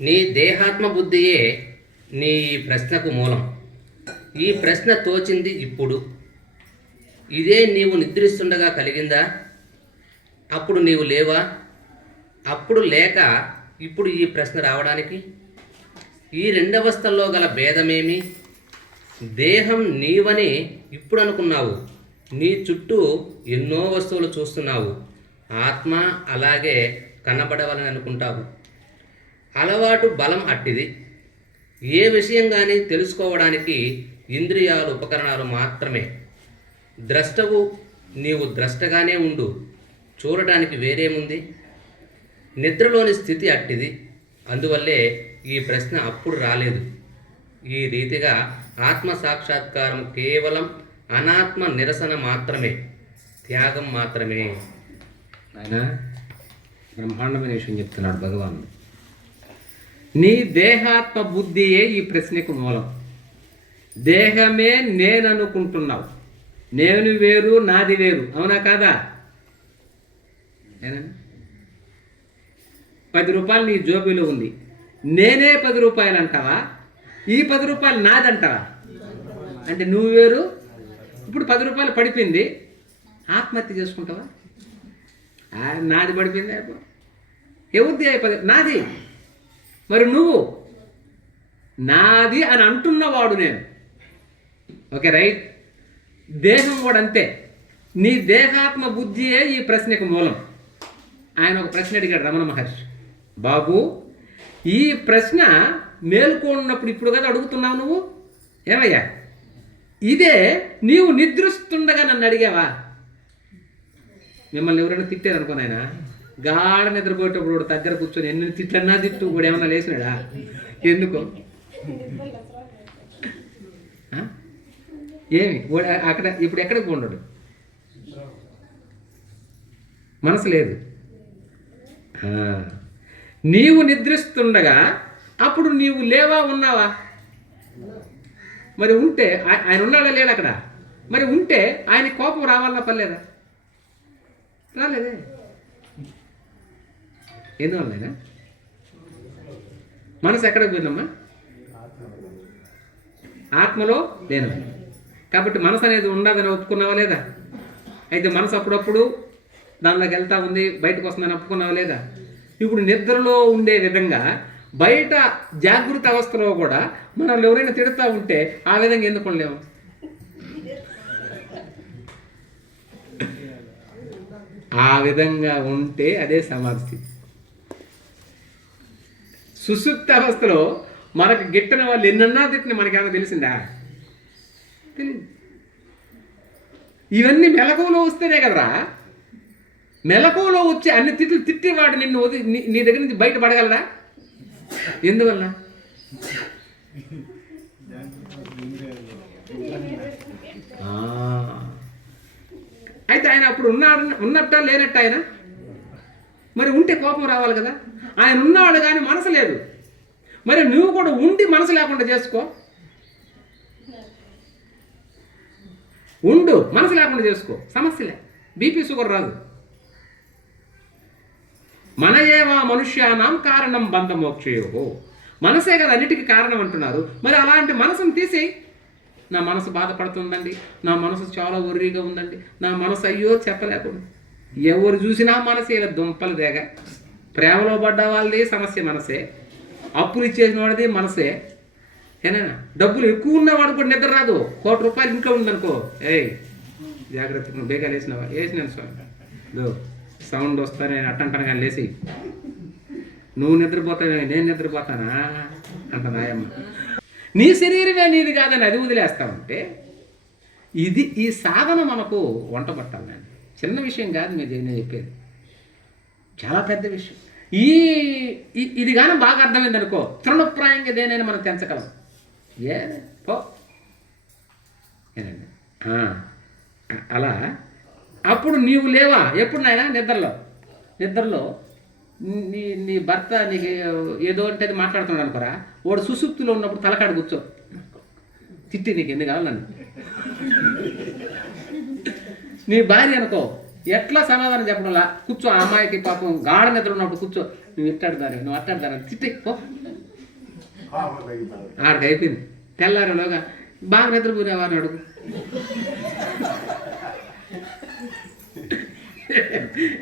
నీ దేహాత్మ బుద్ధియే నీ ఈ ప్రశ్నకు మూలం. ఈ ప్రశ్న తోచింది ఇప్పుడు. ఇదే నీవు నిద్రిస్తుండగా కలిగిందా? అప్పుడు నీవు లేవా? అప్పుడు లేక ఇప్పుడు ఈ ప్రశ్న రావడానికి? ఈ రెండవస్థల్లో గల భేదమేమి? దేహం నీవని ఇప్పుడు అనుకున్నావు. నీ చుట్టూ ఎన్నో వస్తువులు చూస్తున్నావు. ఆత్మ అలాగే కనబడవలని అనుకుంటావు అలవాటు బలం అట్టిది. ఏ విషయం కానీ తెలుసుకోవడానికి ఇంద్రియాలు ఉపకరణాలు మాత్రమే. ద్రష్టవు నీవు ద్రష్టగానే ఉండు. చూడటానికి వేరేముంది? నిద్రలోని స్థితి అట్టిది. అందువల్లే ఈ ప్రశ్న అప్పుడు రాలేదు. ఈ రీతిగా ఆత్మ సాక్షాత్కారం కేవలం అనాత్మ నిరసన మాత్రమే. త్యాగం మాత్రమే. ఆయన బ్రహ్మాండమైన విషయం చెప్తున్నాడు భగవాన్ నీ దేహాత్మ బుద్ధియే ఈ ప్రశ్నకు మూలం. దేహమే నేను అనుకుంటున్నావు నేను వేరు నాది వేరు. అవునా కాదా? పది రూపాయలు నీ జోబీలో ఉంది. నేనే పది రూపాయలు అంటావా? ఈ పది రూపాయలు నాదంటావా? అంటే నువ్వు వేరు ఇప్పుడు పది రూపాయలు పడిపోయింది. ఆత్మహత్య చేసుకుంటావా? ఆ, నాది పడిపోయింది? అయిపో ఎవరిది అయిపోయింది నాది? మరి నువ్వు? నాది అని అంటున్నవాడు నేను. ఓకే రైట్ దేహం కూడా అంతే. నీ దేహాత్మ బుద్ధియే ఈ ప్రశ్నకు మూలం. ఆయన ఒక ప్రశ్న అడిగాడు రమణ మహర్షి. బాబు ఈ ప్రశ్న మేల్కొన్నప్పుడు ఇప్పుడు కదా అడుగుతున్నావు నువ్వు? ఏమయ్యా? ఇదే నీవు నిద్రిస్తుండగా నన్ను అడిగావా? మిమ్మల్ని ఎవరైనా తిట్టారనుకోనాయనా గాఢ నిద్రపోయేటప్పుడు కూడా దగ్గర కూర్చొని ఎన్ని తిట్లన్నా తిట్టు కూడా ఏమన్నా లేచినాడా? ఎందుకు? ఏమి? అక్కడ ఇప్పుడు ఎక్కడికి ఉండడు మనసు లేదు. నీవు నిద్రిస్తుండగా అప్పుడు నీవు లేవా ఉన్నావా? మరి ఉంటే ఆయన ఉన్నాడా లేడు అక్కడ? మరి ఉంటే ఆయన కోపం రావాలన్నా పర్లేదా? రాలేదే. ఎందువల్లైనా మనసు ఎక్కడికి పోయిందమ్మా? ఆత్మలో లేను కాబట్టి మనసు అనేది ఉండదని ఒప్పుకున్నావా లేదా? అయితే మనసు అప్పుడప్పుడు దానిలోకి వెళ్తా ఉంది బయటకు వస్తుందని ఒప్పుకున్నావా లేదా? ఇప్పుడు నిద్రలో ఉండే విధంగా బయట జాగృత అవస్థలో కూడా మనం ఎవరైనా తిడుతూ ఉంటే ఆ విధంగా ఎందుకు ఉండలేము? ఆ విధంగా ఉంటే అదే సమాధి స్థితి. సుసుప్త అవస్థలో మనకు గిట్టని వాళ్ళు ఎన్నన్నా తిట్టిన మనకేమైనా తెలిసిందా? తెలియదు ఇవన్నీ మెలకువలో వస్తేనే కదరా? మెలకువలో వచ్చి అన్ని తిట్లు తిట్టేవాడు నిన్ను వదిలి నీ- నీ దగ్గర నుంచి బయట పడగలరా ఎందువల్ల అయితే ఆయన అప్పుడు ఉన్నాడు ఉన్నట్ట లేనట్ట ఆయన? మరి ఉంటే కోపం రావాలి కదా? ఆయన ఉన్నాడు కానీ మనసు లేదు. మరి నువ్వు కూడా ఉండి మనసు లేకుండా చేసుకో. ఉండు మనసు లేకుండా చేసుకో. సమస్యలే బీపీ షుగర్ రాదు. మన ఏవా మనుష్యానాం కారణం బంధమోక్షయో. మనసే కదా అన్నిటికీ కారణం అంటున్నారు. మరి అలాంటి మనసును తీసి నా మనసు బాధపడుతుందండి. నా మనసు చాలా ఒర్రీగా ఉందండి. నా మనసు అయ్యో చెప్పలేకుండా. ఎవరు చూసినా మనసే ఇలా దుంపలు దేగ. ప్రేమలో పడ్డ వాళ్ళది సమస్య మనసే. అప్పులు ఇచ్చేసిన వాడిది మనసే. ఏనా డబ్బులు ఎక్కువ ఉన్నవాడు కూడా నిద్ర రాదు. కోటి రూపాయలు ఇంట్లో ఉందనుకో. ఏయ్ జాగ్రత్త నువ్వు బేగా లేచినావా వేసినాను స్వామి. సౌండ్ వస్తా నేను అట్టంటాను కానీ లేచి నువ్వు నిద్రపోతావే నేను నిద్రపోతానా? అంట నాయమ్మ నీ శరీరమే నీది కాదని అది వదిలేస్తామంటే ఇది ఈ సాధన మనకు వంట పట్టాలి నేను. చిన్న విషయం కాదు మీరు నేను చెప్పేది. చాలా పెద్ద విషయం. ఈ ఇది కానీ బాగా అర్థమైంది అనుకో తృణప్రాయంగా దేనైనా మనం తెంచగలం. ఏ? పో. ఏనండి? ఆ, అలా. అప్పుడు నీవు లేవా? ఎప్పుడు నాయన? నిద్రలో. నిద్రలో నీ నీ భర్త నీకు ఏదో అంటే అది మాట్లాడుతున్నాడు అనుకోరా? వాడు సుసుప్తిలో ఉన్నప్పుడు తలకాడు కూర్చో. తిట్టి నీకు ఎందుకు కావాలండి? నీ భార్య అనుకో. ఎట్లా సమాధానం చెప్పడంలా? కూర్చో ఆ అమ్మాయికి పాపం గాఢ నిద్ర ఉన్నప్పుడు కూర్చో. నువ్వు ఇట్టాడుదాను నువ్వు అట్టాడుదాను తిట్టి పో. ఆడికి అయిపోయింది. తెల్లారేలోగా బాగా నిద్రపోయినావారిని అడుగు.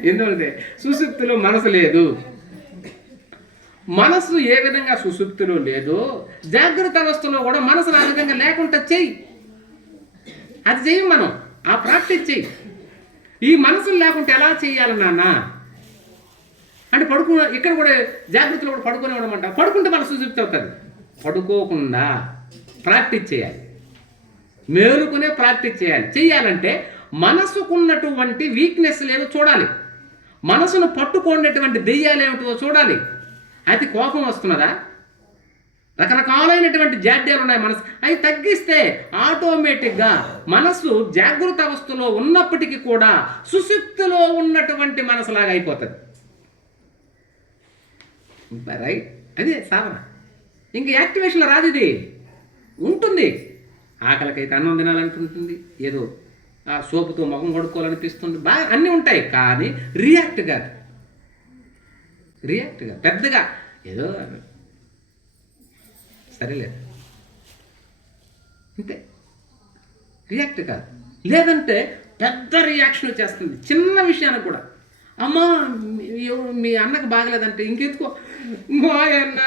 ఎందుకంటే సుశుప్తిలో మనసు లేదు. మనసు ఏ విధంగా సుశుప్తిలో లేదో జాగ్రత్త అవస్థలో కూడా మనసు ఆ విధంగా లేకుండా చెయ్యి. అది చెయ్యం మనం. ఆ ప్రాక్టీస్ చెయ్యి. ఈ మనసులు లేకుంటే ఎలా చేయాలి నాన్న? అంటే పడుకు ఇక్కడ కూడా జాగ్రత్తలో కూడా పడుకునే ఉండమంట పడుకుంటే మనసు సుశుప్తి అవుతుంది. పడుకోకుండా ప్రాక్టీస్ చేయాలి మేలుకునే ప్రాక్టీస్ చేయాలి చేయాలంటే మనసుకున్నటువంటి వీక్నెస్ లేదో చూడాలి. మనసును పట్టుకునేటువంటి దెయ్యాలు ఏమిటో చూడాలి. అది కోపం వస్తున్నదా? రకరకాలైనటువంటి జాడ్యాలు ఉన్నాయి మనసు. అవి తగ్గిస్తే ఆటోమేటిక్గా మనసు జాగృత అవస్థలో ఉన్నప్పటికీ కూడా సుశుప్తిలో ఉన్నటువంటి మనసులాగా అయిపోతుంది. రైట్ అదే సాధన. ఇంక యాక్టివేషన్లో రాదు ఇది. ఉంటుంది. ఆకలికైతే అన్నం తినాలనుకుంటుంది ఏదో ఆ సోపుతో ముఖం కొడుకోవాలనిపిస్తుంది బాగా అన్నీ ఉంటాయి. కానీ రియాక్ట్ కాదు. రియాక్ట్ కాదు. పెద్దగా ఏదో సరేలేదు అంతే రియాక్ట్ కాదు. లేదంటే పెద్ద రియాక్షన్ వచ్చేస్తుంది. చిన్న విషయానికి కూడా. అమ్మా మీ- అన్నకు బాగలేదంటే ఇంకెందుకో? మాయన్న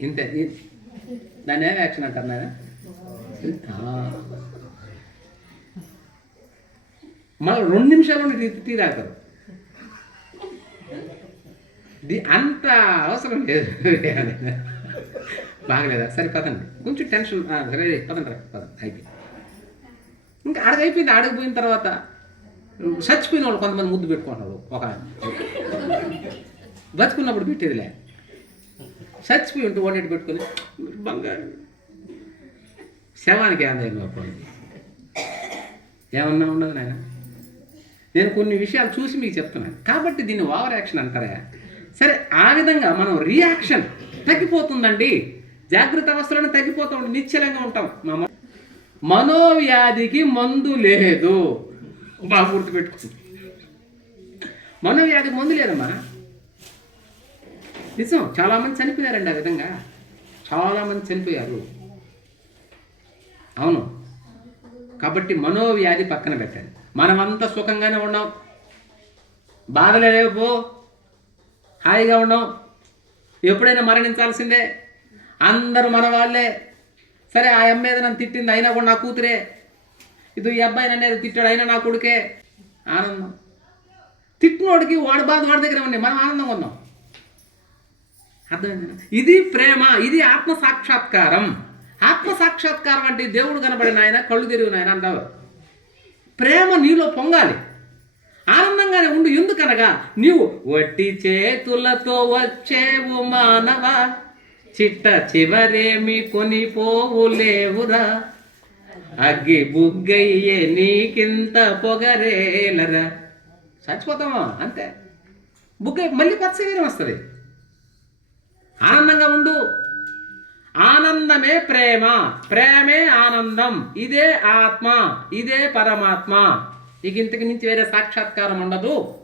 ఇంతే. దాని ఏం యాక్షన్ అంటారు నాయన? మళ్ళీ రెండు నిమిషాలు టీ అంత అవసరం లేదు. బాగలేదా? సరే పదండి. కొంచెం టెన్షన్ సరే పదండి రా పదండి. అయిపోయింది. ఇంకా ఆడది అయిపోయింది. ఆడకి తర్వాత చచ్చిపోయిన వాళ్ళు కొంతమంది ముద్దు పెట్టుకుంటారు ఒక బతుకున్నప్పుడు పెట్టేదిలే. చచ్చిపోయి ఉంటే వండేటి పెట్టుకుని బంగారు. శవానికి ఆదాయం పోయింది ఏమన్నా ఉండదు నాయన. నేను కొన్ని విషయాలు చూసి మీకు చెప్తున్నాను. కాబట్టి దీన్ని ఓవర్ యాక్షన్ అంటారా? సరే ఆ విధంగా మనం రియాక్షన్ తగ్గిపోతుందండి. జాగ్రత్త అవస్థలను తగ్గిపోతూ ఉంటాం నిశ్చలంగా ఉంటాం. మా మనోవ్యాధికి మందు లేదు. బాగా గుర్తుపెట్టుకుంది మనోవ్యాధికి మందు లేదమ్మా. నిజం చాలామంది చనిపోయారండి ఆ విధంగా. చాలామంది చనిపోయారు. అవును. కాబట్టి మనోవ్యాధి పక్కన పెట్టండి. మనమంతా సుఖంగానే ఉన్నాం. బాధలే హాయిగా ఉండం. ఎప్పుడైనా మరణించాల్సిందే. అందరూ మన వాళ్ళే సరే ఆ అమ్మాయి నన్ను తిట్టింది అయినా కూడా నా కూతురే. ఇది ఈ అబ్బాయి నన్ను తిట్టాడు అయినా నా కొడుకే. ఆనందం. తిట్టినోడికి వాడి బాధ వాడి దగ్గర ఉంది మనం ఆనందంగా ఉన్నాం అర్థమైందా? ఇది ప్రేమ ఇది ఆత్మ సాక్షాత్కారం. ఆత్మ సాక్షాత్కారం అంటే దేవుడు కనబడిన ఆయన కళ్ళు తెరిగిన ఆయన అంటారు. ప్రేమ నీలో పొంగాలి. ఆనందంగానే ఉండు. ఎందుకనగా? నీవు వట్టి చేతులతో వచ్చేవు మానవ. చిట్ట చివరేమి కొనిపోవు లేవురా అగ్గి బుగ్గయ్యే నీకింత పొగరేలరా. చచ్చిపోతామా? అంతే. బుగ్గ మళ్ళీ కొత్త శరీరం వస్తుంది. ఆనందంగా ఉండు. ఆనందమే ప్రేమ. ప్రేమే ఆనందం. ఇదే ఆత్మ. ఇదే పరమాత్మ. ఇక ఇంతకు మించి వేరే సాక్షాత్కారం ఉండదు.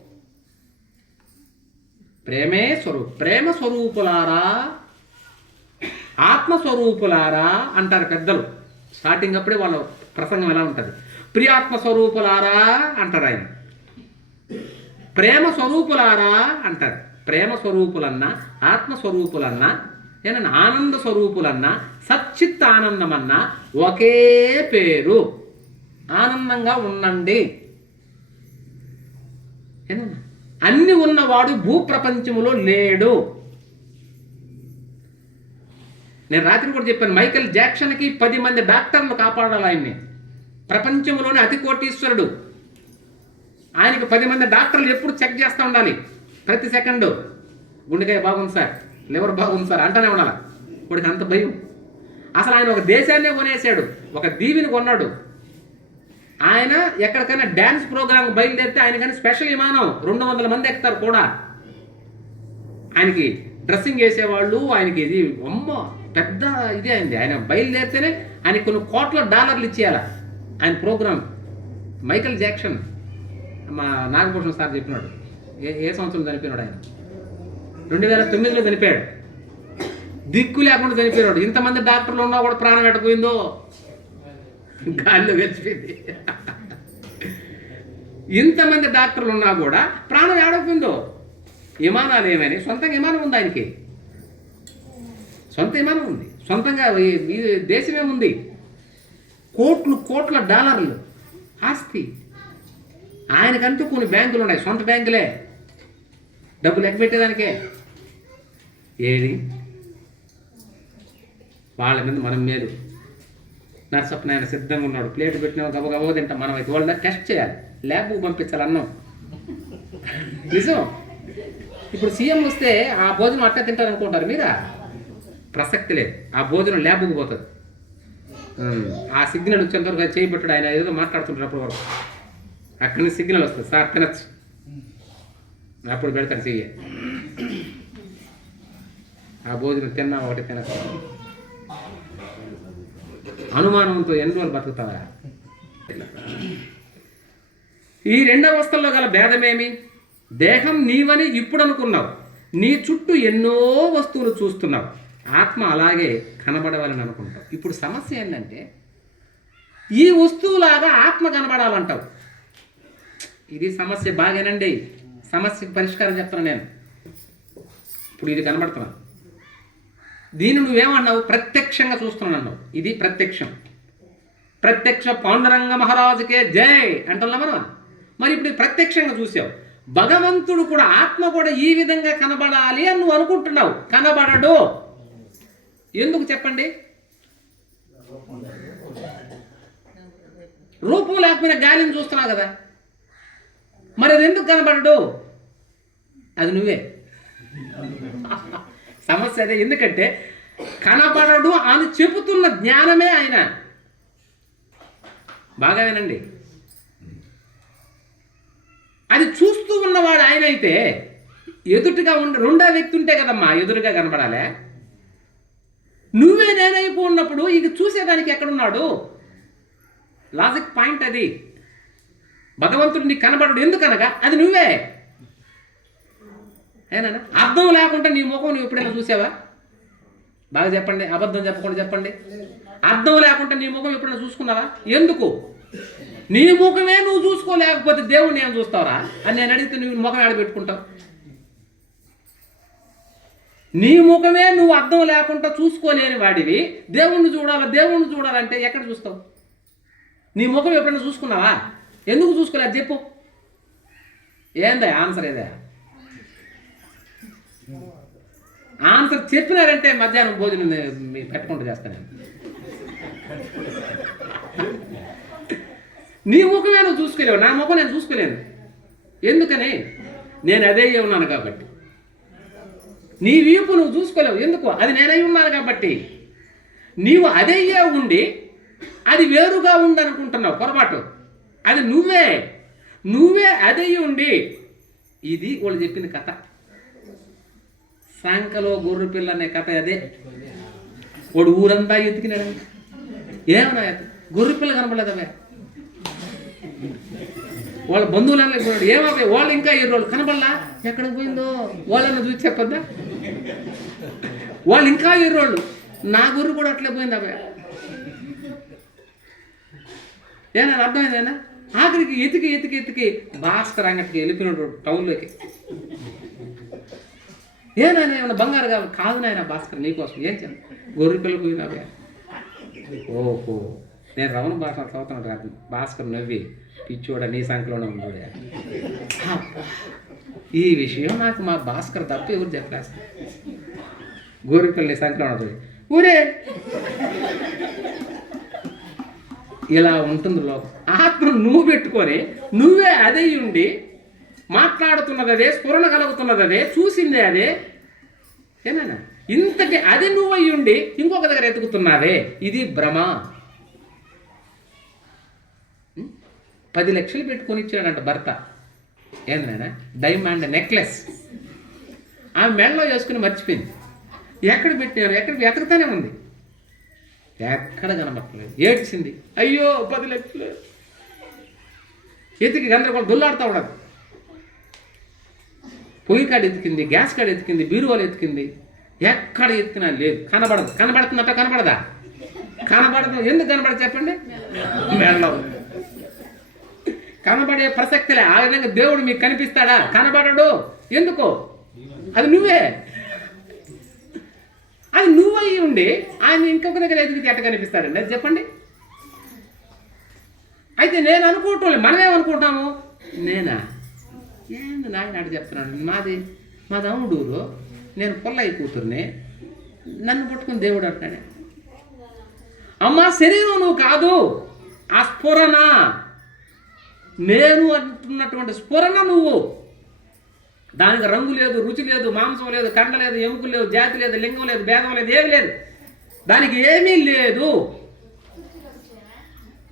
ప్రేమే స్వరూ ప్రేమ స్వరూపులారా ఆత్మస్వరూపులారా అంటారు పెద్దలు. స్టార్టింగ్ అప్పుడే వాళ్ళ ప్రసంగం ఎలా ఉంటుంది? ప్రియాత్మ స్వరూపులారా అంటారు ఆయన. ప్రేమ స్వరూపులారా అంటారు. ప్రేమ స్వరూపులన్నా ఆత్మ స్వరూపులన్నా ఆనంద స్వరూపులన్నా సచ్చిత్ ఆనందమన్నా ఒకే పేరు. ఆనందంగా ఉండండి. అన్ని ఉన్నవాడు భూప్రపంచములో లేడు. నేను రాత్రి కూడా చెప్పాను మైకేల్ జాక్సన్కి పది మంది డాక్టర్లు కాపాడాలి ఆయన్ని. ప్రపంచంలోనే అతి కోటీశ్వరుడు. ఆయనకి పది మంది డాక్టర్లు ఎప్పుడు చెక్ చేస్తూ ఉండాలి? ప్రతి సెకండ్. గుండెకాయ బాగుంది సార్ లివర్ బాగుంది సార్ అంటూనే ఉండాలి. వాడికి అంత భయం. అసలు ఆయన ఒక దేశాన్నే కొనేసాడు. ఒక దీవిని కొన్నాడు. ఆయన ఎక్కడికైనా డ్యాన్స్ ప్రోగ్రామ్ బయలుదేరితే ఆయన కానీ స్పెషల్ విమానం రెండు వందల మంది ఎక్కుతారు కూడా. ఆయనకి డ్రెస్సింగ్ చేసేవాళ్ళు ఆయనకి ఇది అమ్మ పెద్ద ఇది అయింది ఆయన బయలుదేరితేనే ఆయనకి కొన్ని కోట్ల డాలర్లు ఇచ్చేయాల. ఆయన ప్రోగ్రామ్ మైకల్ జాక్షన్ మా నాగభూషణ్ సార్ చెప్పినాడు. ఏ ఏ సంవత్సరం చనిపోయినాడు ఆయన? రెండు వేల తొమ్మిదిలో చనిపోయాడు. దిక్కు లేకుండా చనిపోయినాడు. ఇంతమంది డాక్టర్లు ఉన్నా కూడా ప్రాణం ఎట్టపోయిందో గాల్లో గడిచిపోయింది ఇంతమంది డాక్టర్లు ఉన్నా కూడా ప్రాణం ఏడవుతుందో విమానాలు ఏమని? సొంతంగా విమానం ఉంది ఆయనకి? సొంత విమానం ఉంది. సొంతంగా ఈ దేశమే ఉంది కోట్లు కోట్ల డాలర్లు. ఆస్తి. ఆయనకంటూ కొన్ని బ్యాంకులు ఉన్నాయి. సొంత బ్యాంకులే. డబ్బులు లెక్క పెట్టేదానికే. ఏది? వాళ్ళ మీద మనం మేలు. నర్సప్ప ఆయన సిద్ధంగా ఉన్నాడు. ప్లేట్ పెట్టిన గబ గబ తింటాం. మనం అయితే వాళ్ళ టెస్ట్ చేయాలి. ల్యాబ్కు పంపించాలి అన్నం నిజం? ఇప్పుడు సీఎం వస్తే ఆ భోజనం అట్ట తింటారు అనుకుంటారు మీరా? ప్రసక్తి లేదు. ఆ భోజనం ల్యాబ్కు పోతుంది. ఆ సిగ్నల్ వచ్చేంత వరకు చేయబట్టాడు ఆయన ఏదో మాట్లాడుతుంటారు వరకు. అక్కడి నుంచి సిగ్నల్ వస్తుంది. సార్ తినచ్చు. అప్పుడు పెడతాడు చెయ్యి ఆ భోజనం తిన్నా ఒకటి తినచ్చు అనుమానంతో ఎన్ని రోజులు బతుకుతావా? ఈ ఈ రెండవస్థల్లో గల భేదమేమి? దేహం నీవని ఇప్పుడు అనుకున్నావు నీ చుట్టూ ఎన్నో వస్తువులు చూస్తున్నావు. ఆత్మ అలాగే కనబడవాలని అనుకుంటావు. ఇప్పుడు సమస్య ఏంటంటే ఈ వస్తువులాగా ఆత్మ కనబడాలంటావు. ఇది సమస్య బాగానండి. సమస్య పరిష్కారం చెప్తాను నేను. ఇప్పుడు ఇది కనబడుతున్నాను దీన్ని నువ్వేమన్నావు? ప్రత్యక్షంగా చూస్తున్నాను. అన్నావు ఇది ప్రత్యక్షం. ప్రత్యక్ష పాండురంగ మహారాజుకే జై అంటున్నా మనం మరి ఇప్పుడు ప్రత్యక్షంగా చూసావు. భగవంతుడు కూడా ఆత్మ కూడా ఈ విధంగా కనబడాలి అని నువ్వు అనుకుంటున్నావు. కనబడడు. ఎందుకు చెప్పండి? రూపం లేకపోయినా గాలిని చూస్తున్నావు కదా. మరి అది ఎందుకు కనబడడు? అది నువ్వే. సమస్య అదే. ఎందుకంటే కనబడడు అని చెబుతున్న జ్ఞానమే ఆయన. బాగా వినండి. అది చూస్తూ ఉన్నవాడు ఆయన అయితే ఎదుటిగా ఉండ రెండో వ్యక్తి ఉంటే కదమ్మా ఎదురుగా కనబడాలే. నువ్వే నేనైపో ఉన్నప్పుడు ఇక చూసేదానికి ఎక్కడున్నాడు? లాజిక్ పాయింట్ అది. భగవంతుడు నీకు కనబడడు ఎందుకనగా? అది నువ్వే. ఏనా? అర్థం లేకుండా నీ ముఖం నువ్వు ఎప్పుడైనా చూసావా? బాగా చెప్పండి అబద్ధం చెప్పకుండా చెప్పండి. అర్థం లేకుండా నీ ముఖం ఎప్పుడైనా చూసుకున్నావా? ఎందుకు? నీ ముఖమే నువ్వు చూసుకోలేకపోతే దేవుణ్ణి ఏం చూస్తావరా? అని నేను అడిగితే నువ్వు ముఖం ఆడబెట్టుకుంటావు నీ ముఖమే నువ్వు అర్థం లేకుండా చూసుకోలేని వాడివి. దేవుణ్ణి చూడాలా? దేవుణ్ణి చూడాలంటే ఎక్కడ చూస్తావు? నీ ముఖం ఎప్పుడైనా చూసుకున్నావా? ఎందుకు చూసుకోలేదు? చెప్పు. ఏందా ఆన్సర్ ఏదా ఆన్సర్ చెప్పినారంటే మధ్యాహ్నం భోజనం మీరు పెట్టుకుంటూ చేస్తాను నీ ముఖమే నువ్వు చూసుకోలేవు నా ముఖం నేను చూసుకోలేను. ఎందుకని? నేను అదే అయి ఉన్నాను కాబట్టి. నీ వీపు నువ్వు చూసుకోలేవు ఎందుకు? అది నేనై ఉన్నాను కాబట్టి. నీవు అదయ్యే ఉండి అది వేరుగా ఉందనుకుంటున్నావు పొరపాటు. అది నువ్వే. నువ్వే అదయ్యి ఉండి ఇది వాళ్ళు చెప్పింది కథ. సాంకలో గొర్రె పిల్ల అనే కథ అదే. వాడు ఊరంతా ఎతికినాడు. ఏమన్నా గొర్రె పిల్ల కనపడలేదవే వాళ్ళ బంధువులన్నీ పోయాడు ఏమవుతాయి వాళ్ళు ఇంకా ఈ రోజు కనపడలా? ఎక్కడికి పోయిందో? వాళ్ళని చూసి చెప్పొద్దా? వాళ్ళు ఇంకా ఈ రోజు నా గుర్రు కూడా అట్లే పోయింది అవే ఏనా అర్థమైందేనా ఆఖరికి ఎతికి ఎతికి ఎతికి భాస్కర్ అంగటికి వెళ్ళిపోయినాడు టౌన్లోకి ఏనా ఏమైనా బంగారు కావాలి కాదు నాయన భాస్కర్ నీకోసం ఏం చేయను గొర్రె పిల్లలు పోయినావే ఓహో నేను రమణ భాష చదువుతున్నాడు కాదు భాస్కర్ నవ్వి పిచ్చోడ నీ సంఖ్యలోనే ఉన్నాడు ఈ విషయం నాకు మా భాస్కర్ తప్ప ఎవరు చెప్పలేస్తారు. గోరికల్ నీ సంఖ్యలో ఉన్నది ఊరే! ఇలా ఉంటుంది లోకం. ఆత్మను నువ్వు పెట్టుకొని నువ్వే అదే ఉండి మాట్లాడుతున్నది అదే స్ఫురణ కలుగుతున్నది అదే చూసిందే అదే ఏనా ఇంతటి అది నువ్వు అయ్యి ఉండి ఇంకొక దగ్గర ఎతుకుతున్నావే. ఇది భ్రమ. పది లక్షలు పెట్టుకొని ఇచ్చాడంట భర్త. ఏందైనా డైమండ్ నెక్లెస్. ఆ మెడలో వేసుకుని మర్చిపోయింది. ఎక్కడ పెట్టారు ఎక్కడ వెతకతానే ఉంది. ఎక్కడ కనబట్టలేదు ఏడ్చింది. అయ్యో పది లక్షలు. ఎతికి గందరగోళం దుల్లాడుతూ ఉండదు పొయ్యి కాడ ఎతికింది గ్యాస్ కాడ ఎతికింది బీరువాలు ఎతికింది. ఎక్కడ ఎత్తినా లేదు. కనబడదు. కనబడుతుందట కనబడదా? కనబడదు. ఎందుకు కనబడదు చెప్పండి? వెళ్ళవు కనబడే ప్రసక్తిలే. ఆ విధంగా దేవుడు మీకు కనిపిస్తాడా? కనబడడు. ఎందుకు? అది నువ్వే. అది నువ్వయి ఉండి ఆయన ఇంకొక దగ్గర ఎదిగితే ఎట్ట కనిపిస్తాడండి? అది చెప్పండి. అయితే నేను అనుకోవటం మనమేమనుకుంటాము? నేనా? ఏంది నాయన అటు చెప్తున్నాడు? మాది మా అమ్ముడూరు నేను పొల్లయ్య కూతుర్ని. నన్ను పట్టుకుని దేవుడు అంటాడే. అమ్మా శరీరం నువ్వు కాదు ఆ స్ఫురణ. నేను అంటున్నటువంటి స్ఫురణ నువ్వు. దానికి రంగు లేదు రుచి లేదు మాంసం లేదు కండ లేదు ఎముకలు లేదు జాతి లేదు లింగం లేదు భేదం లేదు ఏమి లేదు. దానికి ఏమీ లేదు.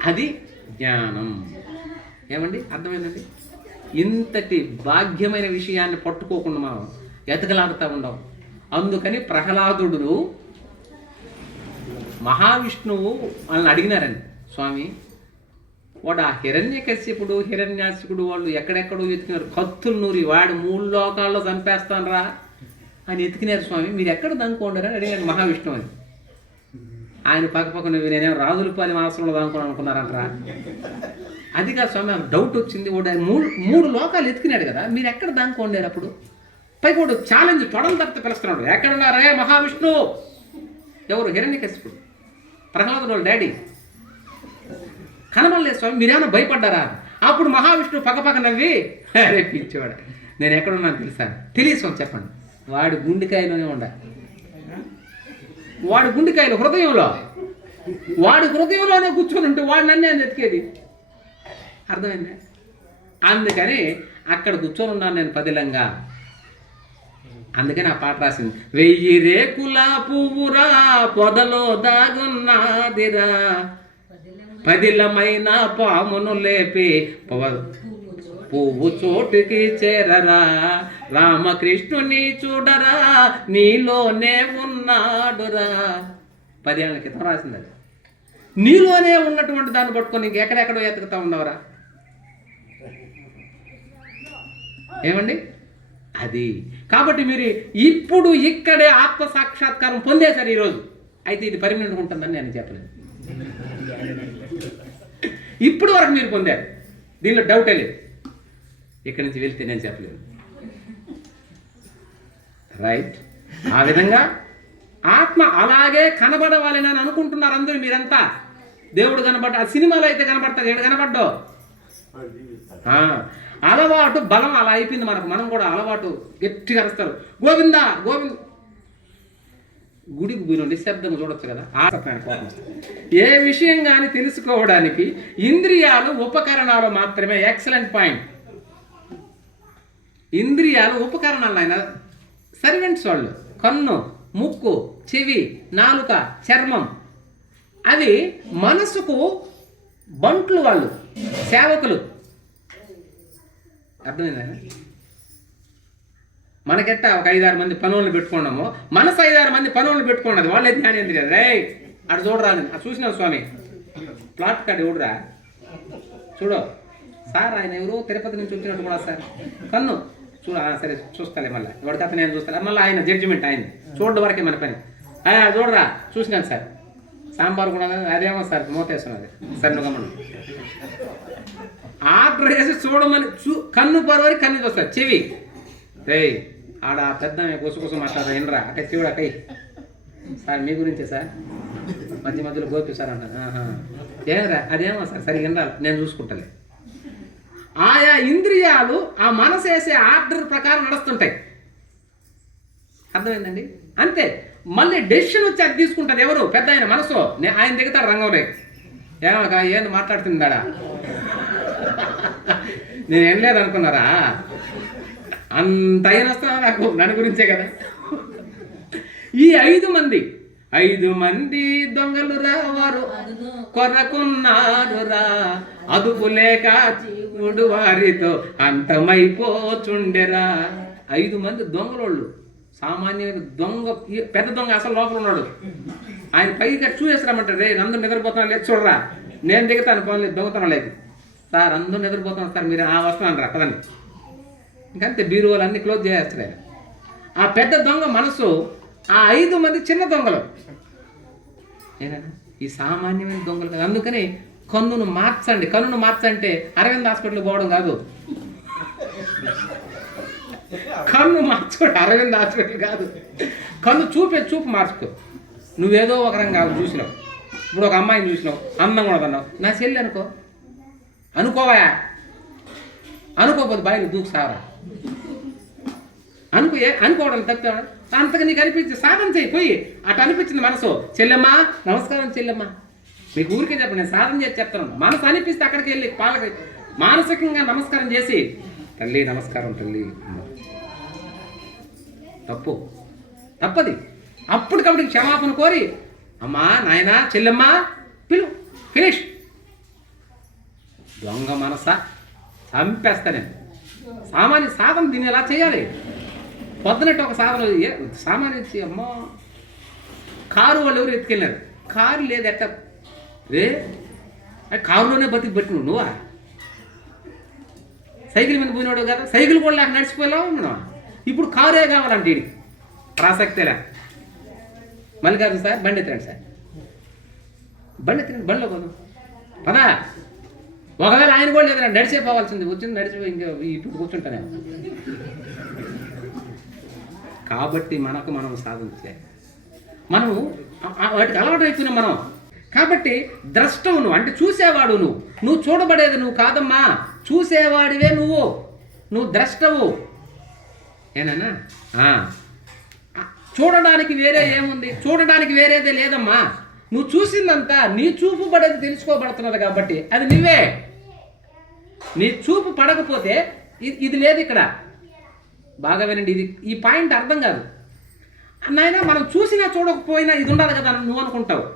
అది జ్ఞానం. ఏమండి? అర్థమైందండి? ఇంతటి భాగ్యమైన విషయాన్ని పట్టుకోకుండా మనం ఎతకలాడుతూ ఉండం. అందుకని ప్రహ్లాదుడు మహావిష్ణువు వాళ్ళని అడిగినారండి స్వామి వాడు ఆ హిరణ్యకశ్యపుడు వాళ్ళు ఎక్కడెక్కడో ఎతికినారు కత్తులు నూరి వాడు మూడు లోకాల్లో చంపేస్తానరా అని ఎతికినారు స్వామి. మీరు ఎక్కడ దనుకోండారని అడిగాను మహావిష్ణువు అని. ఆయన పక్క పక్కన నేనేం రాజులపాలి మాసంలో దానుకోను అనుకున్నారంటరా అది కాదు స్వామి డౌట్ వచ్చింది వాడు మూడు మూడు లోకాలు ఎత్తుకున్నాడు కదా మీరు ఎక్కడ దానుకోండారు అప్పుడు? పైకి వాడు ఛాలెంజ్ తొడల తర్వాత పిలుస్తున్నాడు. ఎక్కడున్నారే? మహావిష్ణు? ఎవరు? హిరణ్యకశిపుడు. ప్రహ్లాదుడు వాళ్ళ డాడీ కనబడలేదు స్వామి మీరేమైనా భయపడ్డారా? అప్పుడు మహావిష్ణువు పక్కపక్క నవ్వి అరే పిచ్చివాడు నేను ఎక్కడున్నాను తెలుసా? తెలియదు స్వామి చెప్పండి. వాడి గుండెకాయలోనే ఉండ. వాడి గుండెకాయలు హృదయంలో. వాడి హృదయంలోనే కూర్చొని ఉంటే వాడు నన్నే అని ఎతికేది? అర్థమైందా? అందుకని అక్కడ కూర్చొని ఉన్నాను నేను పదిలంగా. అందుకని ఆ పాట రాసింది. వెయ్యి రేకుల పువ్వురా పొదలో దాగున్నాదిరా. పదిలమైన పామును లేపి పువ్వు చోటుకి చేరరా. రామకృష్ణుని చూడరా నీలోనే ఉన్నాడురా. పదేళ్ళ క్రితం రాసింది అది. నీలోనే ఉన్నటువంటి దాన్ని పట్టుకొని ఇంకెక్కడెక్కడో ఎతుకుతా ఉండవరా ఏమండి? అది. కాబట్టి మీరు ఇప్పుడు ఇక్కడే ఆత్మ సాక్షాత్కారం పొందేశారు ఈరోజు. అయితే ఇది పర్మనెంట్ ఉంటుందని నేను చెప్పలేదు. ఇప్పుడు వరకు మీరు పొందారు. దీనిలో డౌటే లేదు. ఇక్కడి నుంచి వెళ్తే నేను చెప్పలేదు. రైట్ ఆ విధంగా ఆత్మ అలాగే కనబడవాలని అని అనుకుంటున్నారు అందరూ మీరంతా. దేవుడు కనబడ్డ సినిమాలో అయితే కనబడతారు ఏడు కనబడ్డో? ఆ, అలవాటు బలం అలా అయిపోయింది మనకు. మనం కూడా అలవాటు గట్టిగా అరుస్తారు. గోవిందా గోవింద. గుడికి పోయిన నిశ్శబ్దం చూడొచ్చు కదా. ఆసక్తి కోపం ఏ విషయం కానీ తెలుసుకోవడానికి ఇంద్రియాలు ఉపకరణాలు మాత్రమే ఎక్సలెంట్ పాయింట్. ఇంద్రియాలు ఉపకరణాలు ఆయన సర్వెంట్స్ వాళ్ళు. కన్ను ముక్కు చెవి నాలుక చర్మం. అవి మనసుకు బంట్లు వాళ్ళు. సేవకులు. అర్థమైందా? మనకెట్ట ఒక ఐదారు మంది పనులను పెట్టుకున్నాము మనసు ఐదారు మంది పనులను పెట్టుకున్నది వాళ్ళే జ్ఞానేంద్రియ రే అటు చూడరా అది చూసినావు స్వామి? ప్లాట్ కార్డు ఎవడురా? చూడు. సార్ ఆయన ఎవరో తిరుపతి నుంచి వచ్చినట్టు కూడా సార్. కన్ను. చూడ సరే చూస్తాలే మళ్ళీ. ఎవరికి అతను నేను చూస్తాను మళ్ళీ ఆయన జడ్జిమెంట్ ఆయన చూడడం వరకే మన పని. ఆ, చూడరా. చూసినాను సార్. సాంబార్ కూడా అదేమో సార్ మూతేస్తున్నది. సార్ నువ్వు గమనం ఆర్డర్ చేసి చూడమని చూ కన్ను పరవరి కన్ను చూస్తారు చెవి. రే ఆడ ఆ పెద్ద కోసం మాట్లాడరా వినరా? అటే చూడు అటే. సార్ మీ గురించే సార్. మధ్య మధ్యలో గోపి సార్ అంటారు. ఆహా. ఏమరా? అదేమో సార్ సరిగ్గా వినరా నేను చూసుకుంటాను ఆయా ఇంద్రియాలు ఆ మనసు వేసే ఆర్డర్ ప్రకారం నడుస్తుంటాయి. అర్థమైందండి? అంతే. మళ్ళీ డెసిషన్ వచ్చి అది తీసుకుంటారు ఎవరు? పెద్ద ఆయన మనసు. నే- ఆయన దిగుతాడు రంగంలో ఏమో ఏంది మాట్లాడుతుందాడా నేను ఏం లేదు అనుకున్నారా అంత అయిన వస్తున్నా నాకు నన్ను గురించే కదా. ఈ ఐదు మంది ఐదు మంది దొంగలు రావారు. కొరకున్నారు రా అదుపు లేక చూడు వారితో అంతమైపోచుండెరా. ఐదు మంది దొంగలోళ్ళు. సామాన్యమైన దొంగ పెద్ద దొంగ అసలు లోపల ఉన్నాడు. ఆయన పైకి చూసేసి రమ్మంటారు రే నందు నిద్రపోతున్నా లేదు చూడరా. నేను దిగుతాను పనులు దొంగతనం లేదు. సార్ అందరూ నిద్రపోతున్నారు సార్ మీరు ఆ వస్తున్నాను రా పదండి. ఇంకంతే బీరువాలు అన్ని క్లోజ్ చేసేస్తాడు ఆయన ఆ పెద్ద దొంగ మనసు ఆ ఐదు మంది చిన్న దొంగలు. ఏనా ఈ సామాన్యమైన దొంగలు కాదు. అందుకని కన్నును మార్చండి. కన్నును మార్చంటే అరవింద్ హాస్పిటల్ పోవడం కాదు. కన్ను మార్చుకోండి అరవింద్ హాస్పిటల్ కాదు. కన్ను చూపే చూపు మార్చుకో. నువ్వేదో ఒక రంగా చూసినావు. ఇప్పుడు ఒక అమ్మాయిని చూసినావు. అందంగా ఉన్నదన్నావు. నా చెల్లి అనుకో. అనుకోవా? అనుకోకపోతే బాయిని దూకు సారా అనుకో అనుకోవడం తప్ప అంతగా నీకు అనిపించి సాధన చేయి పోయి. అటు అనిపించింది మనసు. చెల్లెమ్మా నమస్కారం చెల్లెమ్మా. మీకు ఊరికే చెప్పండి నేను సాధన చేసి చెప్తాను. మనసు అనిపిస్తే అక్కడికి వెళ్ళి పాలకి మానసికంగా నమస్కారం చేసి తల్లి నమస్కారం తల్లి. తప్పు. తప్పది. అప్పటికప్పుడు క్షమాపణ కోరి అమ్మా నాయనా చెల్లెమ్మా పిలు ఫినిష్. దొంగ మనస చంపేస్తా నేను. సామాన్య సాధన దీన్ని ఎలా చేయాలి. పొద్దునట్టు ఒక సాధన ఏ- సామాన్య అమ్మో కారు వాళ్ళు ఎవరు ఎత్తుకెళ్ళారు? కారు లేదు ఎట్ట? రే కారులోనే బతికి పెట్టినావు నువ్వా? సైకిల్ మీద పోయినాడు కదా సైకిల్ కూడా లేక నడిచిపోయావు మనం ఇప్పుడు కారే కావాలంటే వీడికి ప్రాసక్తేలే. మల్లికార్జున సార్ బండి ఎత్తండి సార్. బండి ఎత్తండి బండిలో పోదాం. పదా. ఒకవేళ ఆయన కూడా లేదు నడిచే పోవాల్సింది వచ్చింది నడిచిపోయి ఇంకా ఇప్పుడు కూర్చుంటానే కాబట్టి మనకు మనం సాధించే. మనము వాటికి అలవాటు అయిపోయినాం మనం. కాబట్టి ద్రష్టవు నువ్వు అంటే చూసేవాడు నువ్వు. నువ్వు చూడబడేది నువ్వు కాదమ్మా. చూసేవాడివే నువ్వు. నువ్వు ద్రష్టవు. ఏనన్నా? చూడడానికి వేరే ఏముంది? చూడడానికి వేరేదే లేదమ్మా. నువ్వు చూసిందంతా నీ చూపు పడేది తెలుసుకోబడుతున్నది కాబట్టి అది నువ్వే. నీ చూపు పడకపోతే ఇది లేదు ఇక్కడ. బాగా వినండి ఇది ఈ పాయింట్ అర్థం కాదు. నాయన మనం చూసినా చూడకపోయినా ఇది ఉండాలి కదా అని నువ్వు అనుకుంటావు.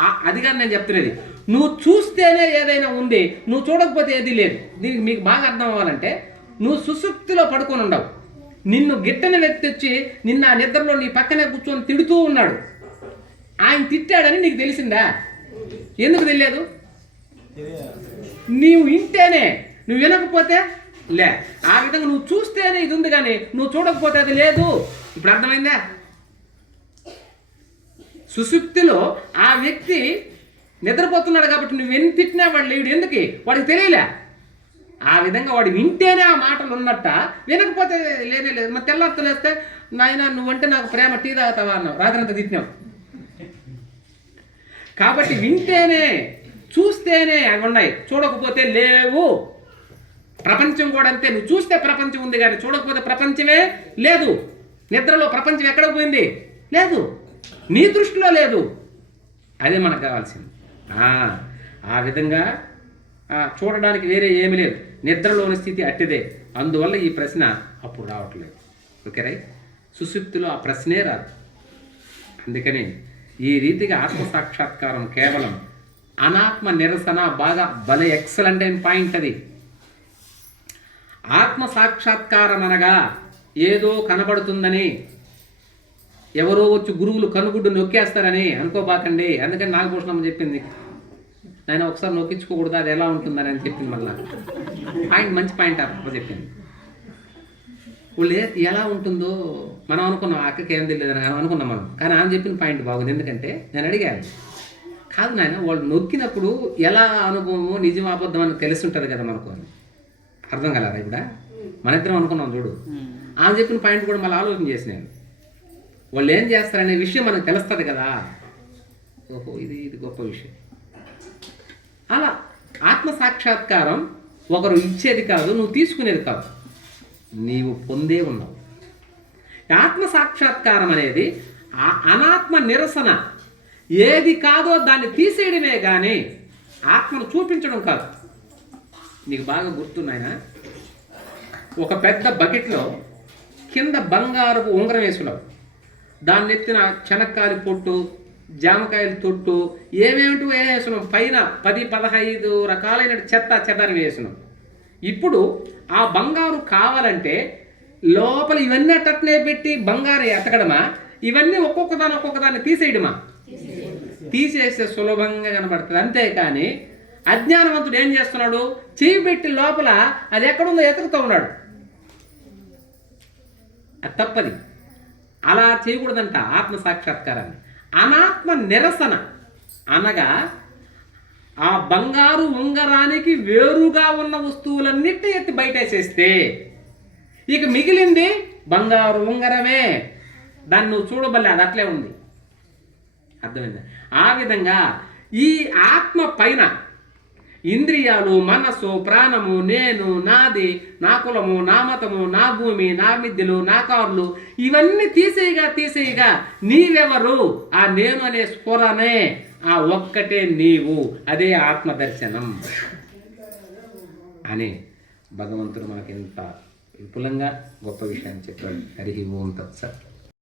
ఆ- అది కాదు నేను చెప్తున్నది. నువ్వు చూస్తేనే ఏదైనా ఉంది నువ్వు చూడకపోతే ఏది లేదు. దీనికి మీకు బాగా అర్థం అవ్వాలంటే నువ్వు సుసుప్తిలో పడుకొని ఉండవు. నిన్ను గిట్టని వ్యక్తి వచ్చి నిన్న ఆ నిద్రలో నీ పక్కనే కూర్చొని తిడుతూ ఉన్నాడు. ఆయన తిట్టాడని నీకు తెలిసిందా? ఎందుకు తెలియదు? నీవు వింటేనే నువ్వు వినకపోతే లే. ఆ విధంగా నువ్వు చూస్తేనే ఇది ఉంది కానీ నువ్వు చూడకపోతే అది లేదు. ఇప్పుడు అర్థమైందా? సుశుక్తిలో ఆ వ్యక్తి నిద్రపోతున్నాడు కాబట్టి నువ్వు ఎన్ని తిట్టినా వాడు లేడు. ఎందుకు? వాడికి తెలియలే. ఆ విధంగా వాడు వింటేనే ఆ మాటలు ఉన్నట్ట. వినకపోతే లేనే లేదు. మరి తెల్లారితలేస్తే నాయన నువ్వంటే నాకు ప్రేమ టీ తాగుతావా? అన్నావు. రాత్రంతా తిట్టినావు. కాబట్టి వింటేనే చూస్తేనే అవి ఉన్నాయి చూడకపోతే లేవు. ప్రపంచం కూడా అంతే. నువ్వు చూస్తే ప్రపంచం ఉంది కానీ చూడకపోతే ప్రపంచమే లేదు. నిద్రలో ప్రపంచం ఎక్కడ పోయింది? లేదు. నీ దృష్టిలో లేదు. అదే మనకు కావాల్సింది. ఆ, విధంగా చూడడానికి వేరే ఏమీ లేదు. నిద్రలోని స్థితి అట్టిదే. అందువల్ల ఈ ప్రశ్న అప్పుడు రావట్లేదు. Okay right? సుశుప్తిలో ఆ ప్రశ్నే రాదు. అందుకని ఈ రీతిగా ఆత్మ సాక్షాత్కారం కేవలం అనాత్మ నిరసన బాగా భలే ఎక్సలెంట్ అయిన పాయింట్ అది. ఆత్మ సాక్షాత్కారం అనగా ఏదో కనబడుతుందని ఎవరో వచ్చి గురువులు కనుగుడ్డు నొక్కేస్తారని అనుకోబాకండి. అందుకని నాగభూషణమ్మ చెప్పింది నేను ఒకసారి నొక్కించుకోకూడదు అది ఎలా ఉంటుందని అని చెప్పింది మళ్ళీ. పాయింట్ మంచి పాయింట్ అప్ప చెప్పింది. వాళ్ళు ఎలా ఉంటుందో మనం అనుకున్నాం అక్కకి ఏం తెలియదు అని అనుకున్నాం మనం. కానీ ఆమె చెప్పిన పాయింట్ బాగుంది. ఎందుకంటే నేను అడిగాను కాదు నాయన వాళ్ళు నొక్కినప్పుడు ఎలా అనుభవమో నిజం అబద్ధం అని తెలుసుంటుంది కదా మనకు. అని. అర్థం కలరా ఇప్పుడు? మన ఇద్దరం అనుకున్నాం చూడు. ఆమె చెప్పిన పాయింట్ కూడా మళ్ళీ ఆలోచన చేసి నేను. వాళ్ళు ఏం చేస్తారనే విషయం మనకు తెలుస్తుంది కదా. ఓహో ఇది ఇది గొప్ప విషయం. అలా ఆత్మ సాక్షాత్కారం ఒకరు ఇచ్చేది కాదు నువ్వు తీసుకునేది కాదు. నీవు పొందే ఉన్నావు. ఆత్మ సాక్షాత్కారం అనేది అనాత్మ నిరసన ఏది కాదో దాన్ని తీసేయడమే కానీ ఆత్మను చూపించడం కాదు. నీకు బాగా గుర్తున్నాయన ఒక పెద్ద బకెట్లో కింద బంగారపు ఉంగరం వేసుకున్నావు. దాన్ని ఎత్తిన చెనక్కాయలు పొట్టు జామకాయల తొట్టు ఏమేమిటి వేసినాం పైన పది పదహైదు రకాలైన చెత్త చెదారం వేసినాం ఇప్పుడు ఆ బంగారు కావాలంటే లోపల ఇవన్నీ అట్టనే పెట్టి బంగారు ఎతకడమా? ఇవన్నీ ఒక్కొక్క దాన్ని ఒక్కొక్క దాన్ని తీసేయడమా? తీసేస్తే సులభంగా కనబడుతుంది అంతేకాని అజ్ఞానవంతుడు ఏం చేస్తున్నాడు? చేయి పెట్టి లోపల అది ఎక్కడుందో ఎతుకుతూ ఉన్నాడు. అది తప్పది. అలా చేయకూడదంట ఆత్మ సాక్షాత్కారాన్ని. అనాత్మ నిరసన అనగా ఆ బంగారు ఉంగరానికి వేరుగా ఉన్న వస్తువులన్నిటి ఎత్తి బయటేసేస్తే ఇక మిగిలింది బంగారు ఉంగరమే. దాన్ని నువ్వు చూడబల్లే అది అట్లే ఉంది. అర్థమైందా? ఆ విధంగా ఈ ఆత్మ పైన ఇంద్రియాలు మనస్సు ప్రాణము నేను నాది నా కులము నా మతము నా భూమి నా మిద్దెలు నా కార్లు ఇవన్నీ తీసేయగా తీసేయగా నీవెవరు? ఆ నేను అనే స్ఫురనే ఆ ఒక్కటే నీవు. అదే ఆత్మ దర్శనం అని భగవంతుడు మనకి ఇంత విపులంగా గొప్ప విషయాన్ని చెప్పాడు. హరి ఓం తత్సత్.